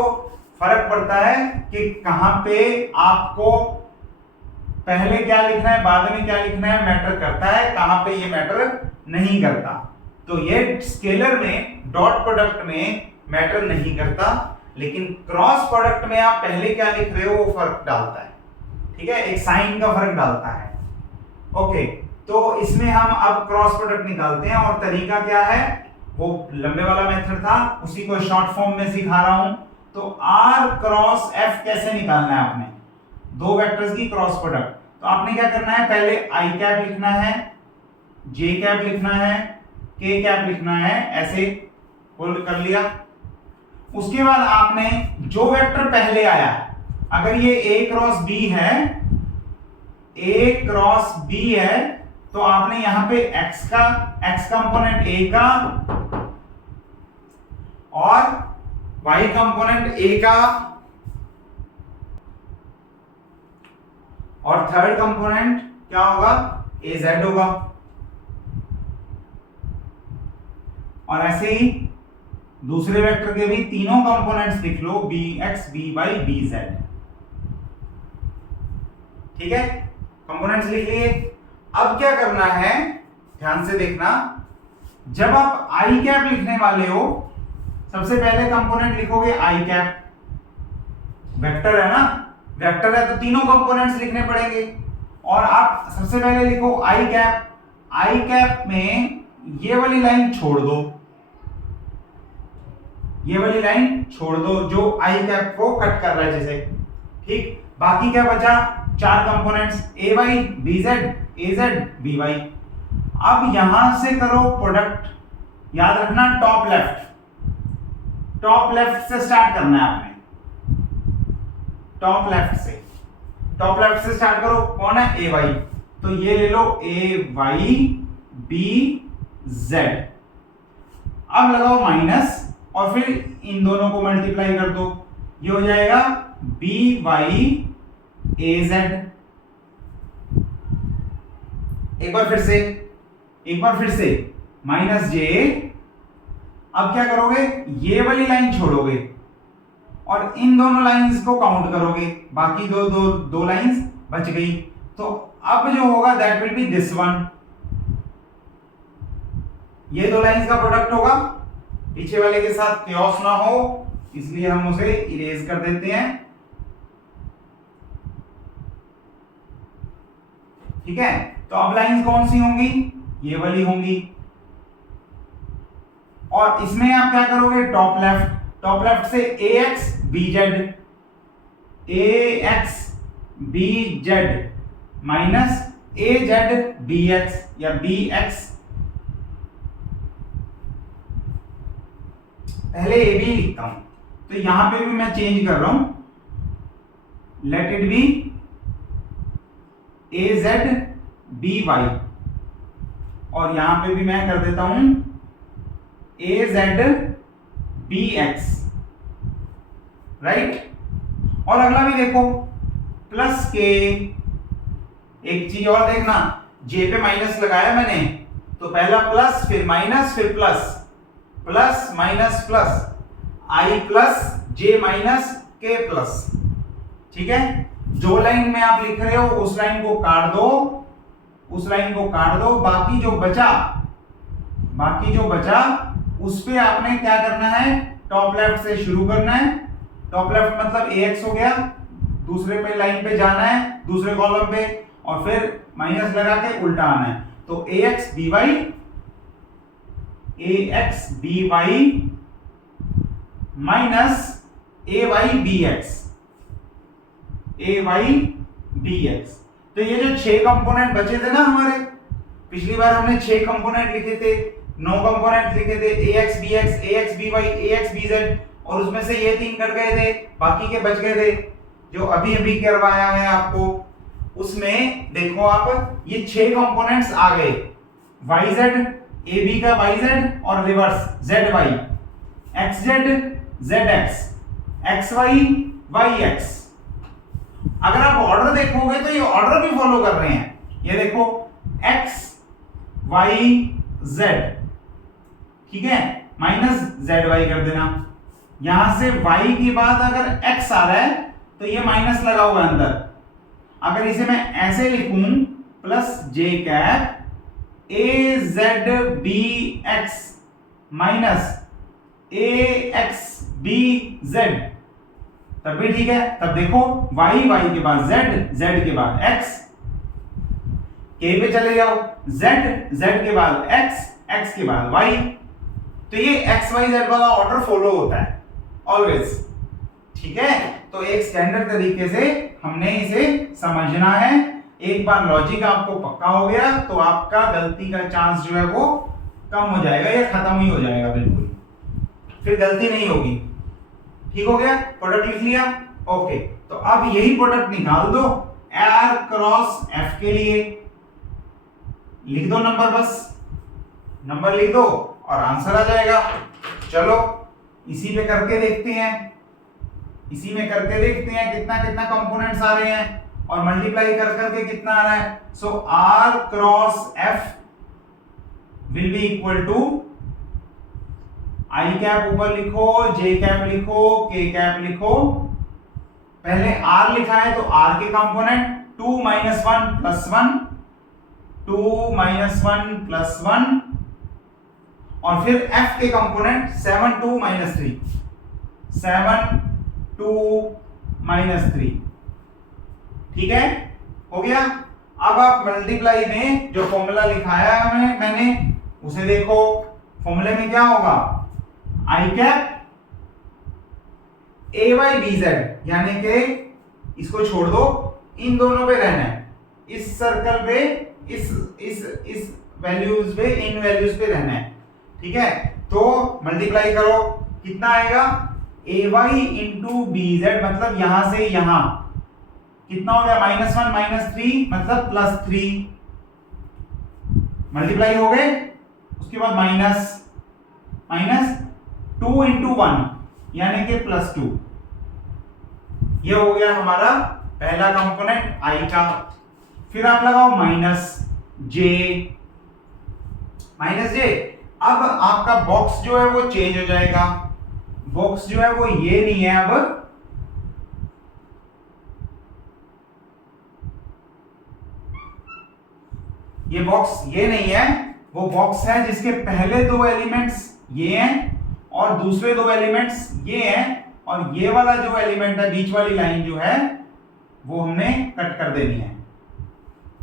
फर्क पड़ता है कि कहां पे आपको पहले क्या लिखना है, बाद में क्या लिखना है, मैटर करता है, कहां पे ये मैटर नहीं करता। तो ये स्केलर में, डॉट प्रोडक्ट में मैटर नहीं करता, लेकिन क्रॉस प्रोडक्ट में आप पहले क्या लिख रहे हो वो फर्क डालता है, ठीक है, एक साइन का फर्क डालता है। ओके, तो इसमें हम अब क्रॉस प्रोडक्ट निकालते हैं, और तरीका क्या है, वो लंबे वाला मेथड था, उसी को शॉर्ट फॉर्म में सिखा रहा हूं। तो आर क्रॉस एफ कैसे निकालना है आपने, दो वेक्टर्स की क्रॉस प्रोडक्ट। तो आपने क्या करना है, पहले आई कैप लिखना है, जे कैप लिखना है, के कैप लिखना है, ऐसे होल्ड कर लिया। उसके बाद आपने जो वेक्टर पहले आया, अगर ये ए क्रॉस बी है, ए क्रॉस बी है, तो आपने यहां पे एक्स कंपोनेंट ए का और वाई कंपोनेंट ए का और थर्ड कंपोनेंट क्या होगा, ए जेड होगा। और ऐसे ही दूसरे वेक्टर के भी तीनों कंपोनेंट्स लिख लो, B X B Y B Z, ठीक है, कंपोनेंट्स लिख लिए। अब क्या करना है, ध्यान से देखना, जब आप आई कैप लिखने वाले हो, सबसे पहले कंपोनेंट लिखोगे आई कैप, वेक्टर है ना, वेक्टर है तो तीनों कंपोनेंट्स लिखने पड़ेंगे, और आप सबसे पहले लिखो आई कैप। आई कैप में ये वाली लाइन छोड़ दो, ये वाली लाइन छोड़ दो जो आई कैप को कट कर रहा है जैसे, ठीक। बाकी क्या बचा, चार कंपोनेंट्स, ए वाई बी जेड, ए जेड बी वाई। अब यहां से करो प्रोडक्ट, याद रखना टॉप लेफ्ट, टॉप लेफ्ट से स्टार्ट करना है आपने, टॉप लेफ्ट से, टॉप लेफ्ट से स्टार्ट करो। कौन है, ए वाई, तो ये ले लो ए वाई बी जेड। अब लगाओ माइनस, और फिर इन दोनों को मल्टीप्लाई कर दो, ये हो जाएगा बी वाई ए जेड। एक बार फिर से माइनस जे। अब क्या करोगे, ये वाली लाइन छोड़ोगे और इन दोनों लाइंस को काउंट करोगे, बाकी दो लाइंस बच गई। तो अब जो होगा that will be this one, ये दो लाइंस का प्रोडक्ट होगा, पीछे वाले के साथ क्लॉस ना हो इसलिए हम उसे इरेज कर देते हैं, ठीक है। तो अब लाइंस कौन सी होंगी, ये वाली होंगी। और इसमें आप क्या करोगे, टॉप लेफ्ट से ए एक्स बी जेड, ए एक्स बी जेड माइनस ए जेड बी एक्स या बी एक्स, पहले ए बी लिखता हूं, तो यहां पे भी मैं चेंज कर रहा हूं, let it be A Z B Y, और यहां पे भी मैं कर देता हूं A Z B X, right. और अगला भी देखो, प्लस के, एक चीज और देखना, जे पे माइनस लगाया मैंने, तो पहला प्लस फिर माइनस फिर प्लस, प्लस माइनस प्लस, आई प्लस जे माइनस के प्लस, ठीक है। जो लाइन में आप लिख रहे हो उस लाइन को काट दो, उस लाइन को काट दो, बाकी जो बचा उस पे आपने क्या करना है, टॉप लेफ्ट से शुरू करना है। टॉप लेफ्ट मतलब ए एक्स हो गया, दूसरे पे लाइन पे जाना है, दूसरे कॉलम पे, और फिर माइनस लगा के उल्टा आना है। तो ए एक्स बी वाई माइनस ए वाई बी एक्स। तो ये जो 6 कंपोनेंट बचे थे ना हमारे, पिछली बार हमने 6 कंपोनेंट लिखे थे, 9 कंपोनेंट लिखे थे, ए एक्स बी एक्स, ए एक्स बी वाई, ए एक्स बी जेड, और उसमें से ये 3 कट गए थे, बाकी के बच गए थे। जो अभी अभी करवाया है आपको, उसमें देखो आप ये 6 कंपोनेंट्स आ गए, YZ, AB का YZ और reverse ZY, XZ, ZX, XY, YX। अगर आप ऑर्डर देखोगे तो ये ऑर्डर भी फॉलो कर रहे हैं। ये देखो X Y Z, ठीक है, माइनस ZY कर देना। यहां से Y के बाद अगर X आ रहा है तो ये माइनस लगा हुआ है अंदर। अगर इसे मैं ऐसे लिखूं plus J cap AZBX minus AXBZ, तब भी ठीक है। तब देखो Y के बाद Z के बाद X, K पे चले जाओ, Z के बाद X के बाद Y। तो ये XYZ वाला ऑर्डर फॉलो होता है ऑलवेज, ठीक है। तो एक स्टैंडर्ड तरीके से हमने इसे समझना है। एक बार लॉजिक आपको पक्का हो गया तो आपका गलती का चांस जो है वो कम हो जाएगा या खत्म ही हो जाएगा, बिल्कुल, फिर गलती नहीं होगी। ठीक हो गया, प्रोडक्ट लिख लिया, ओके। तो अब यही प्रोडक्ट निकाल दो R क्रॉस F के लिए, लिख दो नंबर, बस नंबर लिख दो और आंसर आ जाएगा। चलो इसी पे करके देखते हैं, इसी में करके देखते हैं कितना कितना कंपोनेंट्स आ रहे हैं और मल्टीप्लाई कर करके कितना आ रहा है। So R cross F will be equal to, I cap ऊपर लिखो, J कैप लिखो, K कैप लिखो। पहले R लिखा है तो R के कंपोनेंट 2 - 1 + 1, 2 - 1 + 1, और फिर F के कंपोनेंट 7 2 - 3, 7 2 - 3, ठीक है, हो गया। अब आप मल्टीप्लाई में जो फॉर्मूला लिखाया है मैंने उसे देखो। फॉर्मूले में क्या होगा, I कैप AYBZ, यानी कि इसको छोड़ दो, इन दोनों पे रहना है, इस सर्कल पे, इस वैल्यूज पे, इन वैल्यूज पे रहना है, ठीक है। तो मल्टीप्लाई करो, कितना आएगा, AY इंटू BZ, मतलब यहां से यहां कितना हो गया, -1 - 3 मतलब +3, मल्टीप्लाई हो गए। उसके बाद माइनस 2 इंटू 1 यानी कि +2। ये हो गया हमारा पहला कंपोनेंट I का। फिर आप लगाओ -j। अब आपका बॉक्स जो है वो चेंज हो जाएगा। बॉक्स जो है वो ये नहीं है, अब ये बॉक्स ये नहीं है, वो बॉक्स है जिसके पहले 2 एलिमेंट्स ये हैं और दूसरे 2 एलिमेंट्स ये हैं, और ये वाला जो एलिमेंट है, बीच वाली लाइन जो है वो हमने कट कर देनी है,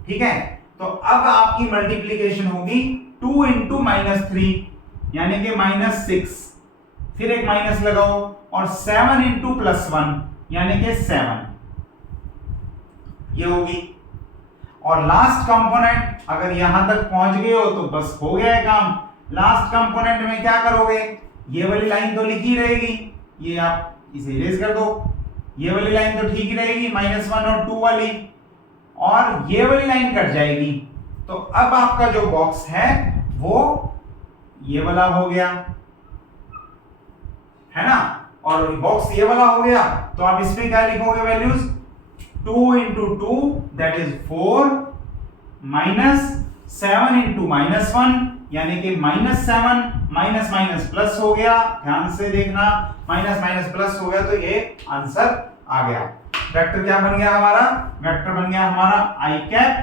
ठीक है। तो अब आपकी मल्टीप्लीकेशन होगी 2 इंटू -3 यानी कि -6, फिर एक माइनस लगाओ, और 7 इंटू +1 यानी कि 7, ये होगी। और लास्ट कंपोनेंट, अगर यहां तक पहुंच गए हो तो बस हो गया है काम। लास्ट कंपोनेंट में क्या करोगे, ये वाली लाइन तो लिखी रहेगी, ये आप इसे इरेज कर दो, ये वाली लाइन तो ठीक ही रहेगी, -1 और 2 वाली, और ये वाली लाइन कट जाएगी। तो अब आपका जो बॉक्स है वो ये वाला हो गया, है ना, और बॉक्स ये वाला हो गया। तो आप इसमें क्या लिखोगे values, 2 into 2 that is 4, -7 into -1 यानी कि -7, माइनस माइनस प्लस हो गया, ध्यान से देखना, माइनस माइनस प्लस हो गया, तो ये आंसर आ गया। वेक्टर क्या बन गया हमारा, वेक्टर बन गया हमारा I कैप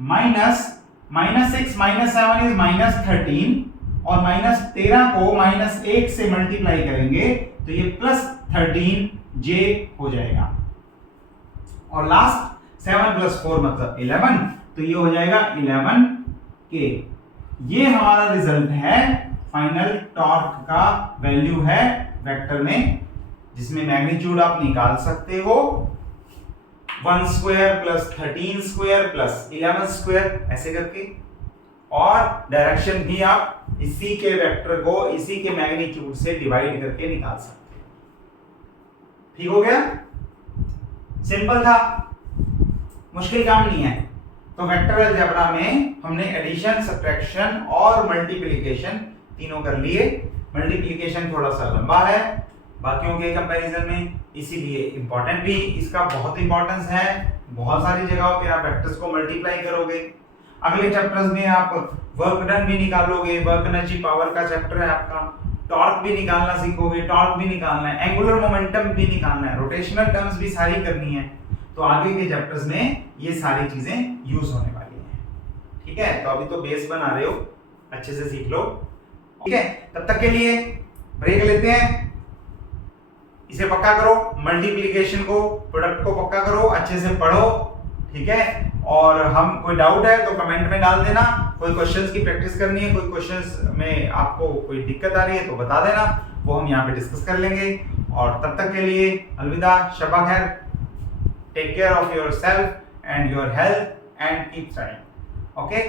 -6 - 7 इज -13, और -13 को -1 से मल्टीप्लाई करेंगे तो ये +13j हो जाएगा, और लास्ट 7 + 4 मतलब 11, तो ये हो जाएगा 11k। ये हमारा रिजल्ट है, फाइनल टॉर्क का वैल्यू है वेक्टर में, जिसमें मैग्नीट्यूड आप निकाल सकते हो 1² + 13² + 11² ऐसे करके, और डायरेक्शन भी आप इसी के वेक्टर को इसी के मैग्नीट्यूड से डिवाइड करके निकाल सकते हो। ठीक हो गया, सिंपल था, मुश्किल काम नहीं है। तो वेक्टर अलजेब्रा में हमने एडिशन, सब्ट्रैक्शन और मल्टीप्लिकेशन तीनों कर लिए। मल्टीप्लिकेशन थोड़ा सा लंबा है बाकियों के कंपैरिजन में, इसीलिए इंपॉर्टेंट भी इसका बहुत इंपॉर्टेंस है। बहुत सारी जगहों पे आप वेक्टर्स को मल्टीप्लाई करोगे। अगले चैप्टर्स में आप वर्क डन भी निकालोगे, वर्क एनर्जी पावर का चैप्टर है आपका, टॉर्क भी निकालना सीखोगे, टॉर्क भी निकालना है, एंगुलर मोमेंटम भी निकालना है, रोटेशनल टर्म्स भी सारी करनी है। तो आगे के चैप्टर्स में ये सारी चीजें यूज होने वाली हैं। ठीक है, तो अभी तो बेस बना रहे हो, अच्छे से सीख लो। ठीक है, तब तक के लिए ब्रेक लेते हैं। इसे पक्का करो, मल्टीप्लिकेशन को, प्रोडक्ट को पक्का करो, अच्छे से पढ़ो। ठीक है, और हम कोई डाउट है तो कमेंट में डाल देना। कोई क्वेश्चंस की प्रैक्टिस करनी है, कोई क्वेश्चंस में आपको कोई दिक्कत आ रही है तो बता देना, वो हम यहाँ पे डिस्कस कर लेंगे। और तब तक के लिए अलविदा, शबा खैर, take care of yourself and your health and keep studying. Okay.